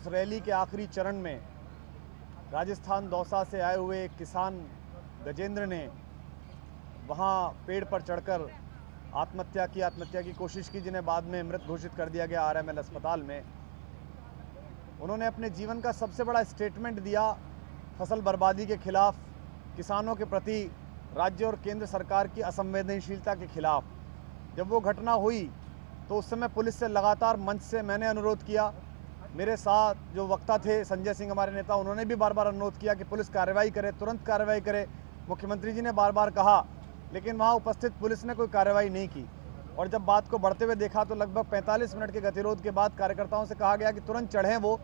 उस रैली के आखिरी चरण में राजस्थान दौसा से आए हुए किसान गजेंद्र ने वहां पेड़ पर चढ़कर आत्महत्या की कोशिश की, जिन्हें बाद में मृत घोषित कर दिया गया आरएमएल अस्पताल में। उन्होंने अपने जीवन का सबसे बड़ा स्टेटमेंट दिया फसल बर्बादी के खिलाफ, किसानों के प्रति राज्य और केंद्र सरकार की असंवेदनशीलता के खिलाफ। जब वो घटना हुई तो उस समय पुलिस से लगातार मंच से मैंने अनुरोध किया, मेरे साथ जो वक्ता थे संजय सिंह हमारे नेता, उन्होंने भी बार बार अनुरोध किया कि पुलिस कार्रवाई करे, तुरंत कार्रवाई करे। मुख्यमंत्री जी ने बार बार कहा, लेकिन वहाँ उपस्थित पुलिस ने कोई कार्रवाई नहीं की। और जब बात को बढ़ते हुए देखा तो लगभग 45 मिनट के गतिरोध के बाद कार्यकर्ताओं से कहा गया कि तुरंत चढ़ें वो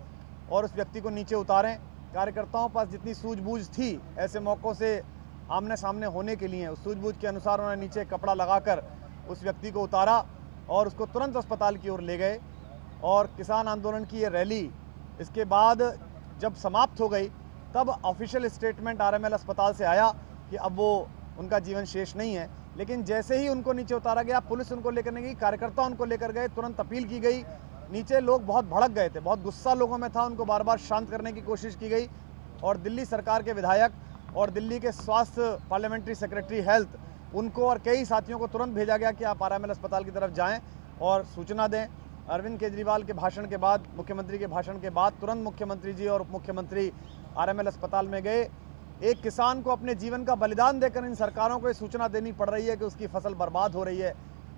और उस व्यक्ति को नीचे उतारें। कार्यकर्ताओं के पास जितनी सूझबूझ थी ऐसे मौक़ों से आमने सामने होने के लिए, उस सूझबूझ के अनुसार उन्होंने नीचे कपड़ा लगाकर उस व्यक्ति को उतारा और उसको तुरंत अस्पताल की ओर ले गए। और किसान आंदोलन की ये रैली इसके बाद जब समाप्त हो गई तब ऑफिशियल स्टेटमेंट आरएमएल अस्पताल से आया कि अब वो उनका जीवन शेष नहीं है। लेकिन जैसे ही उनको नीचे उतारा गया, पुलिस उनको लेकर नहीं गई, कार्यकर्ता उनको लेकर गए, तुरंत अपील की गई। नीचे लोग बहुत भड़क गए थे, बहुत गुस्सा लोगों में था, उनको बार बार शांत करने की कोशिश की गई। और दिल्ली सरकार के विधायक और दिल्ली के स्वास्थ्य पार्लियामेंट्री सेक्रेटरी हेल्थ, उनको और कई साथियों को तुरंत भेजा गया कि आप आरएमएल अस्पताल की तरफ जाएं और सूचना दें। अरविंद केजरीवाल के भाषण के बाद, मुख्यमंत्री के भाषण के बाद तुरंत मुख्यमंत्री जी और उप मुख्यमंत्री आरएमएल अस्पताल में गए। एक किसान को अपने जीवन का बलिदान देकर इन सरकारों को ये सूचना देनी पड़ रही है कि उसकी फसल बर्बाद हो रही है,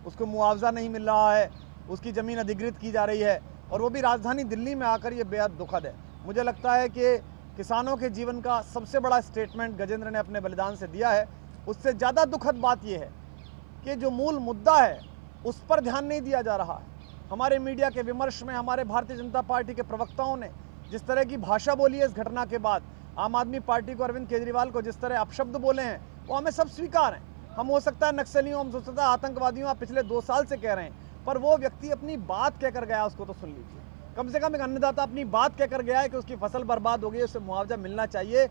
उसको मुआवजा नहीं मिल रहा है, उसकी ज़मीन अधिग्रहित की जा रही है, और वो भी राजधानी दिल्ली में आकर, ये बेहद दुखद है। मुझे लगता है कि किसानों के जीवन का सबसे बड़ा स्टेटमेंट गजेंद्र ने अपने बलिदान से दिया है। उससे ज़्यादा दुखद बात यह है कि जो मूल मुद्दा है उस पर ध्यान नहीं दिया जा रहा है। हमारे मीडिया के विमर्श में हमारे भारतीय जनता पार्टी के प्रवक्ताओं ने जिस तरह की भाषा बोली है इस घटना के बाद, आम आदमी पार्टी को, अरविंद केजरीवाल को जिस तरह अपशब्द बोले हैं, वो हमें सब स्वीकार हैं। हम हो सकता है नक्सलियों, हम हो सकता है आतंकवादियों, आप पिछले 2 साल से कह रहे हैं, पर वो व्यक्ति अपनी बात कहकर गया, उसको तो सुन लीजिए। कम से कम एक अन्नदाता अपनी बात कहकर गया है कि उसकी फसल बर्बाद हो गई, उसे मुआवजा मिलना चाहिए,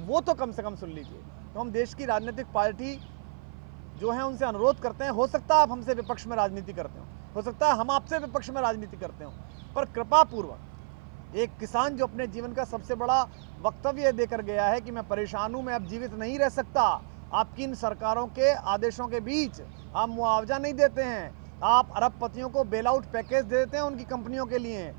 वो तो कम से कम सुन लीजिए। तो हम देश की राजनीतिक पार्टी जो है उनसे अनुरोध करते हैं, हो सकता है आप हमसे विपक्ष में राजनीति करते हो सकता है हम आपसे विपक्ष में राजनीति करते हो, पर कृपा पूर्वक एक किसान जो अपने जीवन का सबसे बड़ा वक्तव्य देकर गया है कि मैं परेशान हूं, मैं अब जीवित नहीं रह सकता, आपकी इन सरकारों के आदेशों के बीच आप मुआवजा नहीं देते हैं, आप अरबपतियों को बेल आउट पैकेज दे देते हैं उनकी कंपनियों के लिए,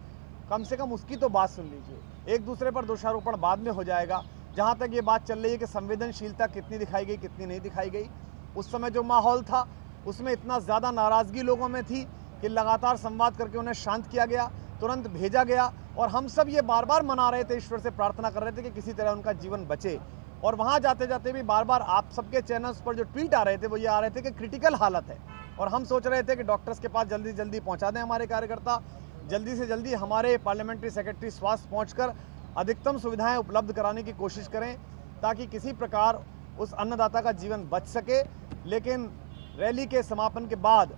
कम से कम उसकी तो बात सुन लीजिए। एक दूसरे पर दोषारोपण बाद में हो जाएगा। जहां तक ये बात चल रही है कि संवेदनशीलता कितनी दिखाई गई, कितनी नहीं दिखाई गई, उस समय जो माहौल था उसमें इतना ज़्यादा नाराज़गी लोगों में थी कि लगातार संवाद करके उन्हें शांत किया गया, तुरंत भेजा गया। और हम सब ये बार बार मना रहे थे, ईश्वर से प्रार्थना कर रहे थे कि किसी तरह उनका जीवन बचे। और वहाँ जाते जाते भी बार बार आप सबके चैनल्स पर जो ट्वीट आ रहे थे वो ये आ रहे थे कि क्रिटिकल हालत है, और हम सोच रहे थे कि डॉक्टर्स के पास जल्दी से जल्दी पहुँचा दें हमारे कार्यकर्ता, जल्दी से जल्दी हमारे पार्लियामेंट्री सेक्रेटरी स्वास्थ्य पहुँचकर अधिकतम सुविधाएं उपलब्ध कराने की कोशिश करें ताकि किसी प्रकार उस अन्नदाता का जीवन बच सके। लेकिन रैली के समापन के बाद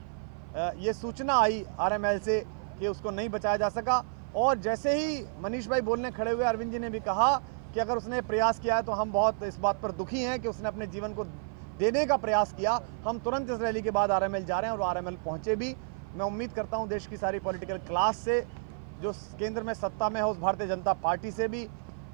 ये सूचना आई आरएमएल से कि उसको नहीं बचाया जा सका। और जैसे ही मनीष भाई बोलने खड़े हुए, अरविंद जी ने भी कहा कि अगर उसने प्रयास किया है तो हम बहुत इस बात पर दुखी हैं कि उसने अपने जीवन को देने का प्रयास किया। हम तुरंत इस रैली के बाद आरएमएल जा रहे हैं और आरएमएल पहुँचे भी। मैं उम्मीद करता हूँ देश की सारी पॉलिटिकल क्लास से, जो केंद्र में सत्ता में है उस भारतीय जनता पार्टी से भी,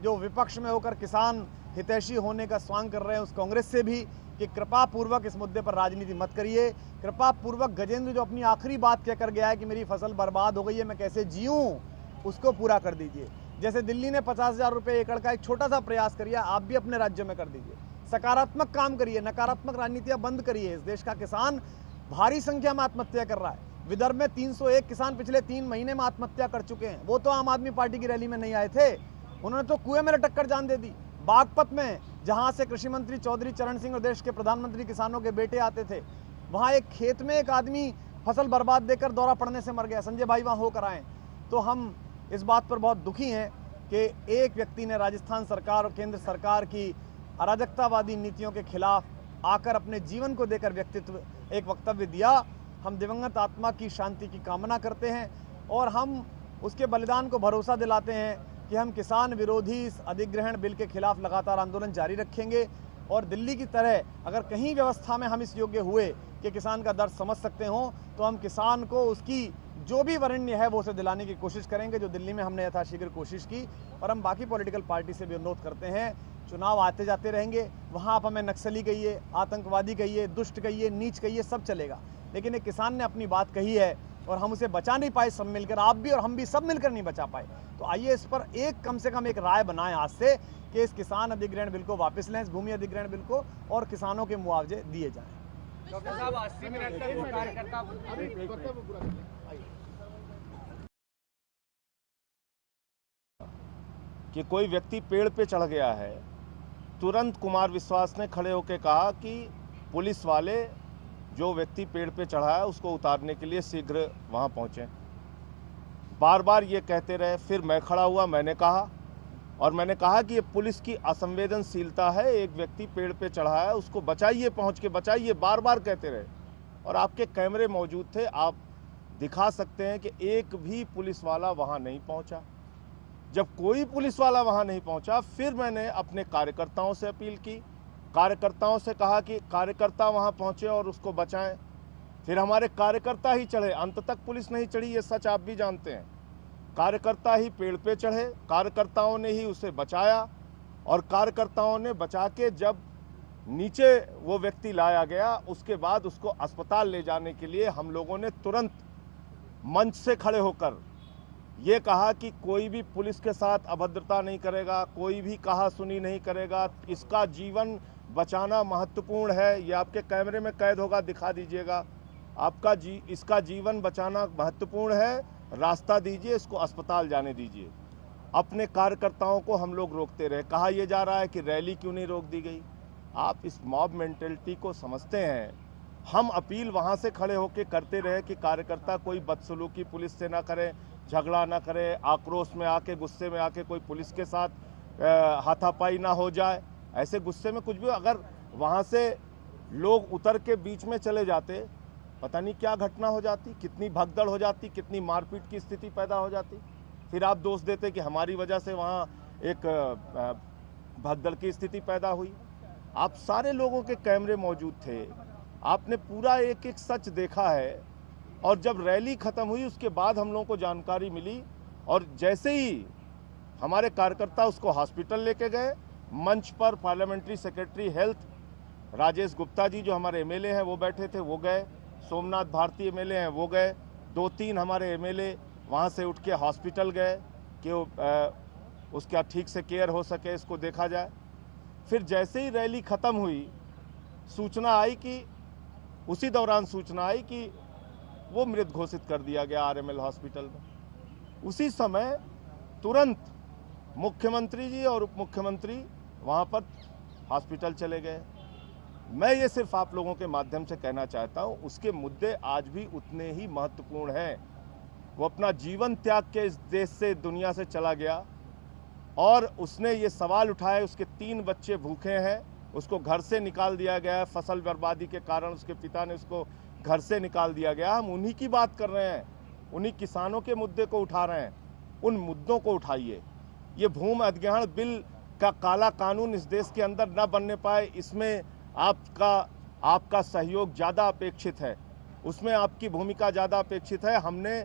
जो विपक्ष में होकर किसान हितैषी होने का स्वांग कर रहे हैं उस कांग्रेस से भी, कि कृपा पूर्वक इस मुद्दे पर राजनीति मत करिए। कृपा पूर्वक गजेंद्र जो अपनी आखिरी बात कहकर गया है कि मेरी फसल बर्बाद हो गई है, मैं कैसे जीऊँ, उसको पूरा कर दीजिए। जैसे दिल्ली ने 50,000 रुपये एकड़ का एक छोटा सा प्रयास करिए, आप भी अपने राज्यों में कर दीजिए। सकारात्मक काम करिए, नकारात्मक राजनीतियाँ बंद करिए। इस देश का किसान भारी संख्या में आत्महत्या कर रहा है। विदर्भ में 301 किसान पिछले 3 महीने में आत्महत्या कर चुके हैं। वो तो आम आदमी पार्टी की रैली में नहीं आए थे, उन्होंने तो कुएं में लटक कर जान दे दी। बागपत में जहां से कृषि मंत्री चौधरी चरण सिंह और देश के प्रधानमंत्री किसानों के बेटे आते थे, वहां एक खेत में एक आदमी फसल बर्बाद देकर दौरा पड़ने से मर गया। संजय भाई वहां होकर आए। तो हम इस बात पर बहुत दुखी हैं कि एक व्यक्ति ने राजस्थान सरकार और केंद्र सरकार की अराजकतावादी नीतियों के खिलाफ आकर अपने जीवन को देकर एक वक्तव्य दिया। हम दिवंगत आत्मा की शांति की कामना करते हैं और हम उसके बलिदान को भरोसा दिलाते हैं कि हम किसान विरोधी इस अधिग्रहण बिल के खिलाफ लगातार आंदोलन जारी रखेंगे। और दिल्ली की तरह अगर कहीं व्यवस्था में हम इस योग्य हुए कि किसान का दर्द समझ सकते हों, तो हम किसान को उसकी जो भी वरेण्य है वो उसे दिलाने की कोशिश करेंगे, जो दिल्ली में हमने यथाशीघ्र कोशिश की। पर हम बाकी पॉलिटिकल पार्टी से भी अनुरोध करते हैं, चुनाव आते जाते रहेंगे, वहाँ आप हमें नक्सली कहिए, आतंकवादी कहिए, दुष्ट कहिए, नीच कहिए, सब चलेगा, लेकिन एक किसान ने अपनी बात कही है और हम उसे बचा नहीं पाए, सब मिलकर, आप भी और हम भी सब मिलकर नहीं बचा पाए। तो आइए इस पर एक कम से कम एक राय बनाएं आज से कि इस किसान अधिग्रहण बिल को वापस लें, इस भूमि अधिग्रहण बिल को, और किसानों के मुआवजे दिए जाएं। डॉक्टर साहब 80 मिनट तक वो कार्यकर्ता कि कोई व्यक्ति पेड़ पे चढ़ गया है, तुरंत कुमार विश्वास ने खड़े होकर कहा कि पुलिस वाले जो व्यक्ति पेड़ पे चढ़ा है उसको उतारने के लिए शीघ्र वहां पहुंचे। बार बार ये कहते रहे, फिर मैं खड़ा हुआ, मैंने कहा कि ये पुलिस की असंवेदनशीलता है, एक व्यक्ति पेड़ पे चढ़ा है उसको बचाइए, पहुंच के बचाइए, बार बार कहते रहे। और आपके कैमरे मौजूद थे, आप दिखा सकते हैं कि एक भी पुलिस वाला वहां नहीं पहुंचा। जब कोई पुलिस वाला वहां नहीं पहुंचा, फिर मैंने अपने कार्यकर्ताओं से अपील की, कार्यकर्ताओं से कहा कि कार्यकर्ता वहां पहुंचे और उसको बचाएं। फिर हमारे कार्यकर्ता ही चढ़े, अंत तक पुलिस नहीं चढ़ी, ये सच आप भी जानते हैं। कार्यकर्ता ही पेड़ पे चढ़े, कार्यकर्ताओं ने ही उसे बचाया, और कार्यकर्ताओं ने बचा के जब नीचे वो व्यक्ति लाया गया, उसके बाद उसको अस्पताल ले जाने के लिए हम लोगों ने तुरंत मंच से खड़े होकर ये कहा कि कोई भी पुलिस के साथ अभद्रता नहीं करेगा, कोई भी कहा सुनी नहीं करेगा, इसका जीवन बचाना महत्वपूर्ण है। ये आपके कैमरे में कैद होगा, दिखा दीजिएगा, इसका जीवन बचाना महत्वपूर्ण है, रास्ता दीजिए, इसको अस्पताल जाने दीजिए। अपने कार्यकर्ताओं को हम लोग रोकते रहे। कहा यह जा रहा है कि रैली क्यों नहीं रोक दी गई। आप इस मॉब मेंटेलिटी को समझते हैं। हम अपील वहां से खड़े होकर करते रहे कि कार्यकर्ता कोई बदसलूकी पुलिस से ना करे, झगड़ा ना करे, आक्रोश में आके, गुस्से में आके कोई पुलिस के साथ हाथापाई ना हो जाए। ऐसे गुस्से में कुछ भी, अगर वहां से लोग उतर के बीच में चले जाते, पता नहीं क्या घटना हो जाती, कितनी भगदड़ हो जाती, कितनी मारपीट की स्थिति पैदा हो जाती। फिर आप दोष देते कि हमारी वजह से वहाँ एक भगदड़ की स्थिति पैदा हुई। आप सारे लोगों के कैमरे मौजूद थे, आपने पूरा एक एक सच देखा है। और जब रैली खत्म हुई उसके बाद हम लोगों को जानकारी मिली, और जैसे ही हमारे कार्यकर्ता उसको हॉस्पिटल लेके गए, मंच पर parliamentary secretary health Rajesh Gupta ji जो हमारे एमएलए हैं वो बैठे थे, वो गए, सोमनाथ भारती एमएलए हैं वो गए, 2-3 हमारे एमएलए वहाँ से उठ के हॉस्पिटल गए कि उसका ठीक से केयर हो सके, इसको देखा जाए। फिर जैसे ही रैली ख़त्म हुई, सूचना आई कि उसी दौरान सूचना आई कि वो मृत घोषित कर दिया गया आरएमएल हॉस्पिटल में। उसी समय तुरंत मुख्यमंत्री जी और उप मुख्यमंत्री वहाँ पर हॉस्पिटल चले गए। मैं ये सिर्फ आप लोगों के माध्यम से कहना चाहता हूँ, उसके मुद्दे आज भी उतने ही महत्वपूर्ण हैं। वो अपना जीवन त्याग के इस देश से, दुनिया से चला गया, और उसने ये सवाल उठाए, उसके 3 बच्चे भूखे हैं, उसको घर से निकाल दिया गया है, फसल बर्बादी के कारण उसके पिता ने उसको घर से निकाल दिया गया। हम उन्हीं की बात कर रहे हैं, उन्हीं किसानों के मुद्दे को उठा रहे हैं। उन मुद्दों को उठाइए। ये भूमि अधिग्रहण बिल का काला कानून इस देश के अंदर न बनने पाए, इसमें आपका सहयोग ज़्यादा अपेक्षित है, उसमें आपकी भूमिका ज़्यादा अपेक्षित है। हमने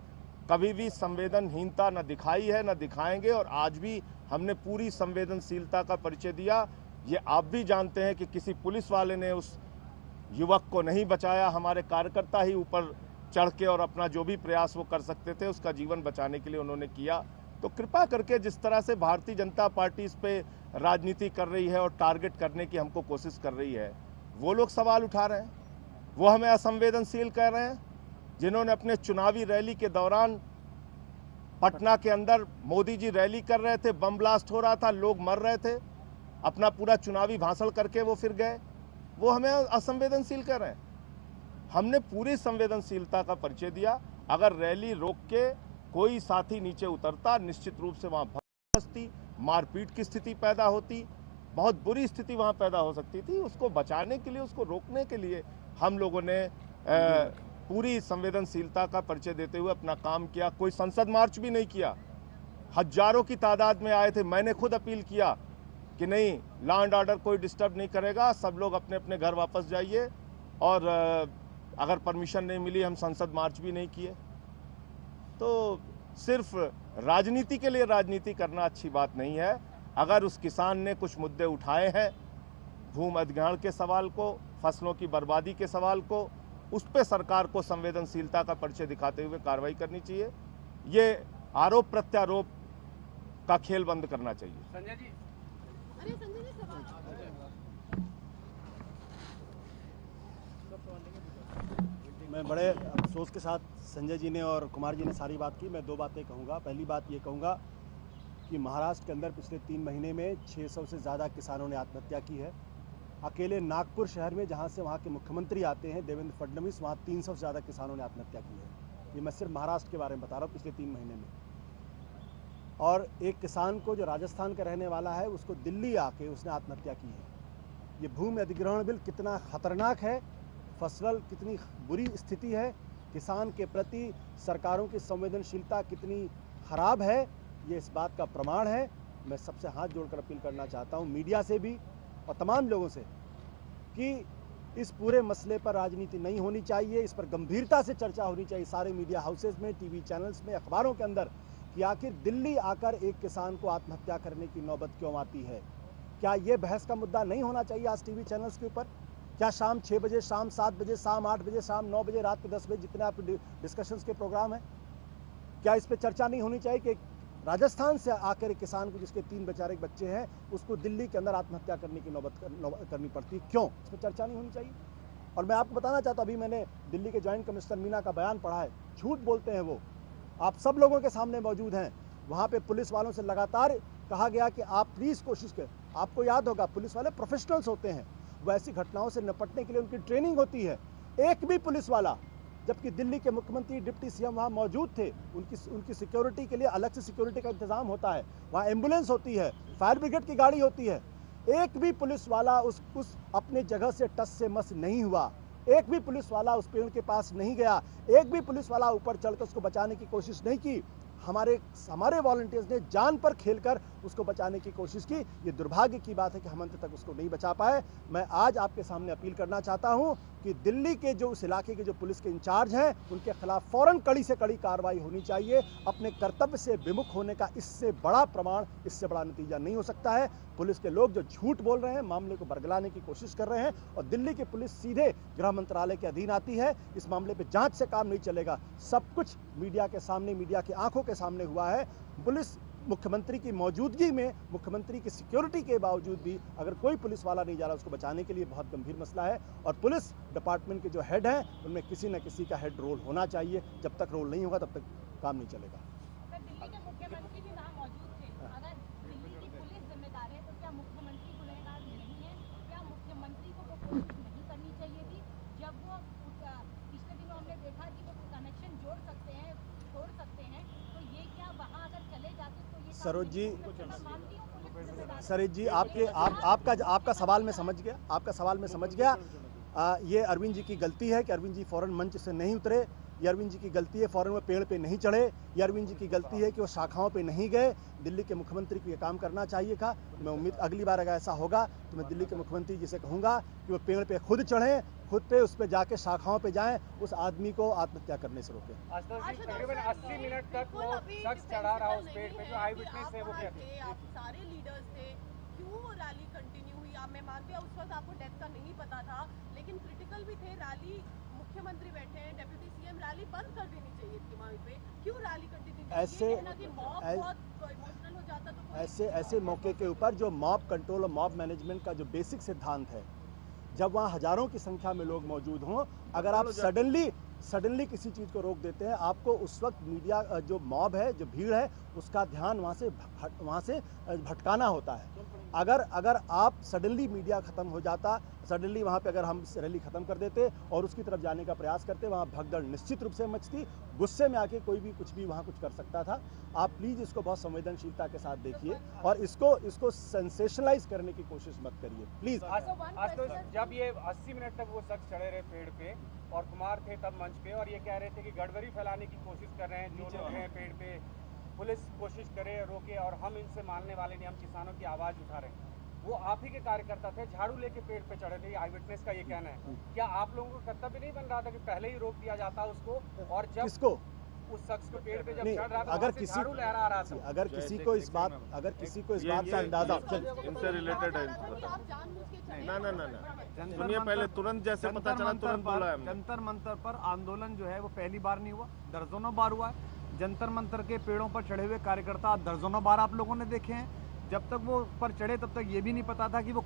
कभी भी संवेदनहीनता न दिखाई है, न दिखाएंगे, और आज भी हमने पूरी संवेदनशीलता का परिचय दिया। ये आप भी जानते हैं कि किसी पुलिस वाले ने उस युवक को नहीं बचाया, हमारे कार्यकर्ता ही ऊपर चढ़ के और अपना जो भी प्रयास वो कर सकते थे उसका जीवन बचाने के लिए उन्होंने किया। तो कृपा करके जिस तरह से भारतीय जनता पार्टी इस पे राजनीति कर रही है और टारगेट करने की हमको कोशिश कर रही है, वो लोग सवाल उठा रहे हैं, वो हमें असंवेदनशील कह रहे हैं। जिन्होंने अपने चुनावी रैली के दौरान पटना के अंदर मोदी जी रैली कर रहे थे, बम ब्लास्ट हो रहा था, लोग मर रहे थे, अपना पूरा चुनावी भाषण करके वो फिर गए, वो हमें असंवेदनशील कह रहे हैं। हमने पूरी संवेदनशीलता का परिचय दिया। अगर रैली रोक के कोई साथी नीचे उतरता, निश्चित रूप से वहाँ भड़कती, मारपीट की स्थिति पैदा होती, बहुत बुरी स्थिति वहाँ पैदा हो सकती थी। उसको बचाने के लिए, उसको रोकने के लिए हम लोगों ने पूरी संवेदनशीलता का परिचय देते हुए अपना काम किया। कोई संसद मार्च भी नहीं किया, हजारों की तादाद में आए थे। मैंने खुद अपील किया कि नहीं, लॉ एंड ऑर्डर कोई डिस्टर्ब नहीं करेगा, सब लोग अपने अपने घर वापस जाइए, और अगर परमिशन नहीं मिली हम संसद मार्च भी नहीं किए। तो सिर्फ राजनीति के लिए राजनीति करना अच्छी बात नहीं है। अगर उस किसान ने कुछ मुद्दे उठाए हैं, भूमि अधिग्रहण के सवाल को, फसलों की बर्बादी के सवाल को, उस पर सरकार को संवेदनशीलता का परिचय दिखाते हुए कार्रवाई करनी चाहिए। ये आरोप प्रत्यारोप का खेल बंद करना चाहिए। संजय जी, मैं बड़े अफसोस के साथ संजय जी ने और कुमार जी ने सारी बात की। मैं दो बातें कहूँगा। पहली बात ये कहूँगा कि महाराष्ट्र के अंदर पिछले 3 महीने में 600 से ज़्यादा किसानों ने आत्महत्या की है। अकेले नागपुर शहर में, जहाँ से वहाँ के मुख्यमंत्री आते हैं देवेंद्र फडणवीस, वहाँ 300 से ज़्यादा किसानों ने आत्महत्या की है। ये मैं सिर्फ महाराष्ट्र के बारे में बता रहा हूँ पिछले 3 महीने में। और एक किसान को जो राजस्थान का रहने वाला है, उसको दिल्ली आके उसने आत्महत्या की है। ये भूमि अधिग्रहण बिल कितना खतरनाक है, फसल कितनी बुरी स्थिति है, किसान के प्रति सरकारों की संवेदनशीलता कितनी खराब है, ये इस बात का प्रमाण है। मैं सबसे हाथ जोड़कर अपील करना चाहता हूँ, मीडिया से भी और तमाम लोगों से, कि इस पूरे मसले पर राजनीति नहीं होनी चाहिए। इस पर गंभीरता से चर्चा होनी चाहिए सारे मीडिया हाउसेज में, टीवी चैनल्स में, अखबारों के अंदर, कि आखिर दिल्ली आकर एक किसान को आत्महत्या करने की नौबत क्यों आती है। क्या ये बहस का मुद्दा नहीं होना चाहिए आज टीवी चैनल्स के ऊपर? क्या शाम 6 बजे, शाम 7 बजे, शाम 8 बजे, शाम 9 बजे, रात के 10 बजे जितने आप डिस्कशंस के प्रोग्राम हैं, क्या इस पर चर्चा नहीं होनी चाहिए कि राजस्थान से आकर एक किसान को, जिसके 3 बेचारे बच्चे हैं, उसको दिल्ली के अंदर आत्महत्या करने की नौबत करनी पड़ती, क्यों? इस पर चर्चा नहीं होनी चाहिए। और मैं आपको बताना चाहता हूँ, अभी मैंने दिल्ली के जॉइंट कमिश्नर मीना का बयान पढ़ा है। झूठ बोलते हैं वो, आप सब लोगों के सामने मौजूद हैं। वहाँ पे पुलिस वालों से लगातार कहा गया कि आप प्लीज़ कोशिश करें। आपको याद होगा, पुलिस वाले प्रोफेशनल्स होते हैं, वो ऐसी घटनाओं से निपटने के लिए उनकी ट्रेनिंग होती है। एक भी पुलिस वाला, जबकि दिल्ली के मुख्यमंत्री, डिप्टी सीएम वहाँ मौजूद थे, उनकी सिक्योरिटी के लिए अलग से सिक्योरिटी का इंतजाम होता है, वहाँ एम्बुलेंस होती है, फायर ब्रिगेड की गाड़ी होती है। एक भी पुलिस वाला उस अपने जगह से टस से मस नहीं हुआ, एक भी पुलिस वाला उस पेड़ के पास नहीं गया, एक भी पुलिस वाला ऊपर चढ़कर उसको बचाने की कोशिश नहीं की। हमारे वॉलंटियर्स ने जान पर खेलकर उसको बचाने की कोशिश की। ये दुर्भाग्य की बात है कि हम अंत तक उसको नहीं बचा पाए। मैं आज आपके सामने अपील करना चाहता हूं कि दिल्ली के जो उस इलाके के जो पुलिस के इंचार्ज हैं, उनके खिलाफ फौरन कड़ी से कड़ी कार्रवाई होनी चाहिए। अपने कर्तव्य से विमुख होने का इससे बड़ा प्रमाण, इससे बड़ा नतीजा नहीं हो सकता है। पुलिस के लोग जो झूठ बोल रहे हैं, मामले को बरगलाने की कोशिश कर रहे हैं, और दिल्ली की पुलिस सीधे गृह मंत्रालय के अधीन आती है। इस मामले पे जांच से काम नहीं चलेगा। सब कुछ मीडिया के सामने, मीडिया की आंखों के सामने हुआ है। पुलिस मुख्यमंत्री की मौजूदगी में, मुख्यमंत्री की सिक्योरिटी के बावजूद भी अगर कोई पुलिस वाला नहीं जा रहा उसको बचाने के लिए, बहुत गंभीर मसला है। और पुलिस डिपार्टमेंट के जो हेड हैं, उनमें किसी न किसी का हेड रोल होना चाहिए। जब तक रोल नहीं होगा तब तक काम नहीं चलेगा। दिल्ली के मुख्यमंत्री भी वहाँ मौजूद थे। अगर दिल्ली की पुलिस जिम्मेदार है तो क्या मुख्यमंत्री गुनहगार नहीं है? क्या मुख्यमंत्री को वो कोशिश नहीं करनी चाहिए थी? जब वो पिछले दिनों हमने देखा कि वो कनेक्शन जोड़ सकते हैं, छोड़ सकते हैं, तो ये क्या वहाँ अगर चले जाते तो ये सरोज जी, मानती हूँ पुलिस जिम्मेदार। सरोज जी, आपका सवाल मैं समझ गया, आपका सवाल मैं समझ गया। ये अरविंद जी की गलती है कि अरविंद जी फौरन मंच से नहीं उतरे। ये अरविंद जी की गलती है फौरन वो पेड़ पे नहीं चढ़े। ये अरविंद जी की गलती है कि वो शाखाओं पे नहीं गए। दिल्ली के मुख्यमंत्री को ये काम करना चाहिए था। मैं उम्मीद अगली बार अगर ऐसा होगा तो मैं दिल्ली के मुख्यमंत्री जी से कहूँगा कि वो पेड़ पे खुद चढ़ें, खुद पे उस पे जाके शाखाओं पे जाएं, उस आदमी को आत्महत्या करने से रोकें। आशुतोष जी, तकरीबन 80 मिनट तक वो शख्स चढ़ा रहा उस पेड़ पे, जो आई विटनेस है वो कहते हैं। आप सारे लीडर्स थे, क्यों वो रैली कंटिन्यू हुई? आप, मैं मानती हूँ उस वक्त आपको डेथ का नहीं पता था, लेकिन क्रिटिकल भी थे। रैली, मुख्यमंत्री बैठे हैं, डेप्यूटी सीएम, रैली बंद कर देनी चाहिए थी वहाँ पे। क्यों रैली कंटिन्यू? ऐसे मौके के ऊपर जो मॉब कंट्रोल और मॉब मैनेजमेंट का जो बेसिक सिद्धांत है, जब वहाँ हजारों की संख्या में लोग मौजूद हों, अगर आप सडनली किसी चीज़ को रोक देते हैं, आपको उस वक्त मीडिया, जो मॉब है, जो भीड़ है, उसका ध्यान वहाँ से भटकाना होता है। अगर आप सडनली मीडिया ख़त्म हो जाता, सडनली वहाँ पे अगर हम रैली ख़त्म कर देते और उसकी तरफ जाने का प्रयास करते, वहाँ भगदड़ निश्चित रूप से मचती। गुस्से में आके कोई भी कुछ भी वहाँ कुछ कर सकता था। आप प्लीज़ इसको बहुत संवेदनशीलता के साथ देखिए और इसको सेंसेशनलाइज करने की कोशिश मत करिए, प्लीज़। आशुतोष, जब ये 80 मिनट तक वो शख्स चढ़े रहे पेड़ पे और कुमार थे तब मंच पे, और ये कह रहे थे कि गड़बड़ी फैलाने की कोशिश कर रहे हैं जो लोग हैं पेड़ पे, पुलिस कोशिश करे रोके, और हम इनसे मानने वाले नहीं, हम किसानों की आवाज़ उठा रहे हैं। वो आप ही के कार्यकर्ता थे, झाड़ू लेके पेड़ पे चढ़े थे, आई विटनेस का ये कहना है। क्या आप लोगों को कर्तव्य नहीं बन रहा था कि पहले ही रोक दिया जाता उसको? और जब इसको उस शख्स को पेड़ पे जब नहीं, चढ़ रहा था अगर वहाँ से किसी- झाड़ू लहरा रहा था। अगर किसी को इस बात का अंदाजा इनसे रिलेटेड है इनको पता। आप जानबूझ के चले ना ना ना ना सुनिए, पहले तुरंत जैसे पता चला तुरंत बोला है हमने। जंतर मंतर पर आंदोलन जो है वो पहली बार नहीं हुआ, दर्जनों बार हुआ है। जंतर मंतर के पेड़ों पर चढ़े हुए कार्यकर्ता दर्जनों बार आप लोगों ने देखे हैं। जब तक वो पर चढ़े तब तक ये भी नहीं पता था कि वो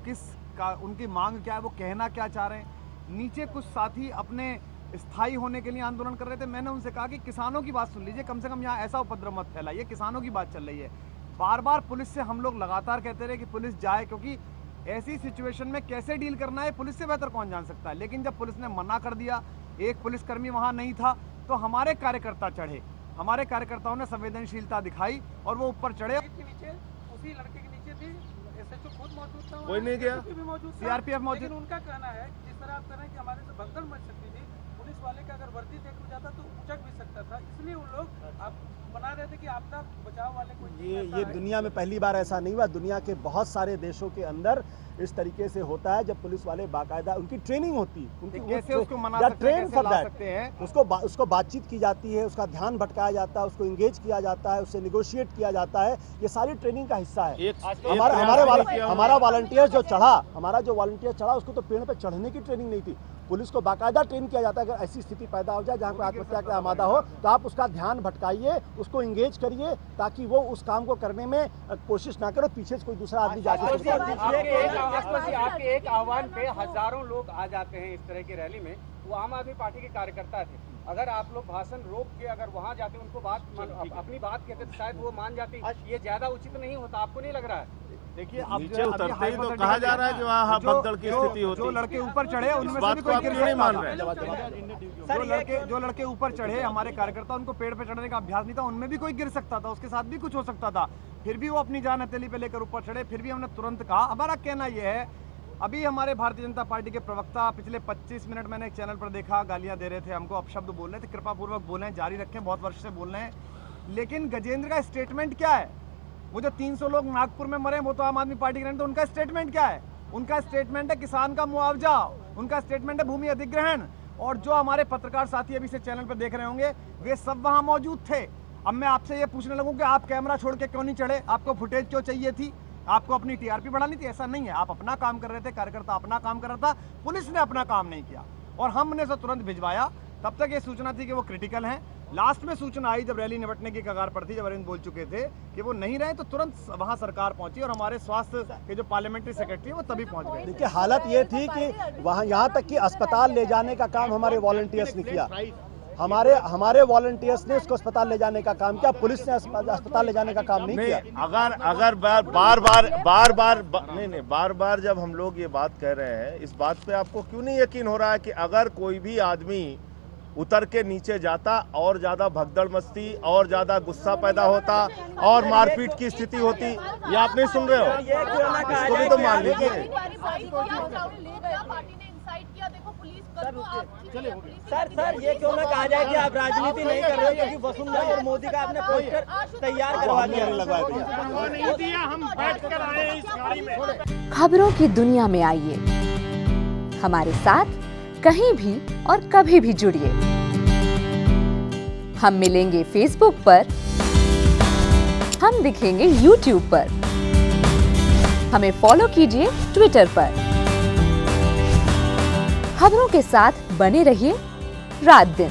उनकी मांग क्या है, वो कहना क्या चाह रहे हैं। नीचे कुछ साथी अपने स्थायी होने के लिए आंदोलन कर रहे थे। मैंने उनसे कहा कि किसानों की बात सुन लीजिए, कम से कम यहाँ ऐसा उपद्रव मत फैलाइए, किसानों की बात चल रही है। बार बार पुलिस से हम लोग लगातार कहते रहे कि पुलिस जाए, क्योंकि ऐसी सिचुएशन में कैसे डील करना है पुलिस से बेहतर कौन जान सकता है। लेकिन जब पुलिस ने मना कर दिया, एक पुलिसकर्मी वहाँ नहीं था, तो हमारे कार्यकर्ता चढ़े, हमारे कार्यकर्ताओं ने संवेदनशीलता दिखाई और वो ऊपर चढ़े। उसी लड़के के नीचे थी, SHO खुद मौजूद था, कोई नहीं गया, भी मौजूद था। CRPF मौजूद। लेकिन उनका कहना है कि जिस तरह आप कह रहे हैं कि हमारे से भगदड़ मच सकती थी, पुलिस वाले का अगर वर्दी देख हो जाता तो उचक भी सकता था, इसलिए उन लोग आप बना रहे थे कि आपदा बचाव वाले कोई ये दुनिया में पहली बार ऐसा नहीं हुआ। दुनिया के बहुत सारे देशों के अंदर इस तरीके से होता है, जब पुलिस वाले बाकायदा उनकी ट्रेनिंग होती है, उनकी कैसे उसको मना they are सकते हैं, trained कैसे for ला that। सकते हैं। उसको बातचीत की जाती है, उसका ध्यान भटकाया जाता है, उसको इंगेज किया जाता है, उससे निगोशिएट किया जाता है। ये सारी ट्रेनिंग का हिस्सा है। हमारा वॉलंटियर जो चढ़ा उसको तो पेड़ पे चढ़ने की ट्रेनिंग नहीं थी। पुलिस को बाकायदा ट्रेन किया जाता है, अगर ऐसी स्थिति पैदा हो जाए जहाँ पे आत्महत्या का आमादा हो तो आप उसका ध्यान भटकाइए, उसको इंगेज करिए, ताकि वो उस काम को करने में कोशिश ना करो, पीछे से कोई दूसरा आदमी जाके आपके एक आह्वान पे हजारों लोग आ जाते हैं इस तरह की रैली में। वो आम आदमी पार्टी के कार्यकर्ता थे, अगर आप लोग भाषण रोक के अगर वहाँ जाते उनको अपनी बात कहते तो शायद वो मान जाती। ये ज्यादा उचित नहीं होता, आपको नहीं लग रहा है? देखिए, नीचे उतरते ही तो कहा जा रहा है कि वहाँ भगदड़ की स्थिति होती जो है। लड़के ऊपर चढ़े उनमें से भी कोई गिर नहीं मान रहे। जो लड़के ऊपर चढ़े हमारे कार्यकर्ता, उनको पेड़ पे चढ़ने का अभ्यास नहीं था, उनमें भी कोई गिर सकता था, उसके साथ भी कुछ हो सकता था, फिर भी वो अपनी जान हथेली पे लेकर ऊपर चढ़े। फिर भी हमने तुरंत कहा, हमारा कहना यह है, अभी हमारे भारतीय जनता पार्टी के प्रवक्ता पिछले 25 मिनट मैंने एक चैनल पर देखा, गालियां दे रहे थे हमको, अपशब्द बोल रहे थे। कृपा पूर्वक बोलें, जारी रखें, बहुत वर्ष से बोल रहे हैं। लेकिन गजेंद्र का स्टेटमेंट क्या है? वो जो 300 लोग नागपुर में मरे वो तो आम आदमी पार्टी के रहने, तो उनका स्टेटमेंट क्या है? उनका स्टेटमेंट है किसान का मुआवजा, उनका स्टेटमेंट है भूमि अधिग्रहण। और जो हमारे पत्रकार साथी अभी से चैनल पर देख रहे होंगे, वे सब वहां मौजूद थे। अब मैं आपसे ये पूछने लगूं कि आप कैमरा छोड़ के क्यों नहीं चढ़े? आपको फुटेज क्यों चाहिए थी? आपको अपनी TRP बढ़ानी थी? ऐसा नहीं है, आप अपना काम कर रहे थे, कार्यकर्ता अपना काम कर रहा था, पुलिस ने अपना काम नहीं किया और हमने उसे तुरंत भिजवाया। तब तक ये सूचना थी कि वो क्रिटिकल हैं। लास्ट में सूचना आई जब रैली निपटने की कगार पर थी, जब अरविंद बोल चुके थे कि वो नहीं रहे, तो तुरंत वहां सरकार पहुंची और हमारे स्वास्थ्य के जो पार्लियामेंट्री सेक्रेटरी है वो तभी पहुंच गए। देखिए, हालत ये थी कि वहाँ यहाँ तक कि अस्पताल ले जाने का काम हमारे वॉलंटियर्स ने किया। हमारे वॉलंटियर्स ने उसको अस्पताल ले जाने का काम किया, पुलिस ने अस्पताल ले जाने का काम नहीं किया। अगर बार बार जब हम लोग ये बात कह रहे हैं, इस बात पे आपको क्यों नहीं यकीन हो रहा है कि अगर कोई भी आदमी उतर के नीचे जाता और ज्यादा भगदड़ मचती और ज्यादा गुस्सा पैदा होता और मारपीट की स्थिति होती? ये आप नहीं सुन रहे हो, इसको भी तो मान लीजिए। सर ये क्यों ना कहा जाए कि आप राजनीति नहीं कर रहे हो, क्योंकि वसुंधरा और मोदी का आपने पोस्टर तैयार करवा दिया। खबरों की दुनिया में आइए, हमारे साथ कहीं भी और कभी भी जुड़िए। हम मिलेंगे फेसबुक पर, हम दिखेंगे यूट्यूब पर, हमें फॉलो कीजिए ट्विटर पर। खबरों के साथ बने रहिए रात दिन।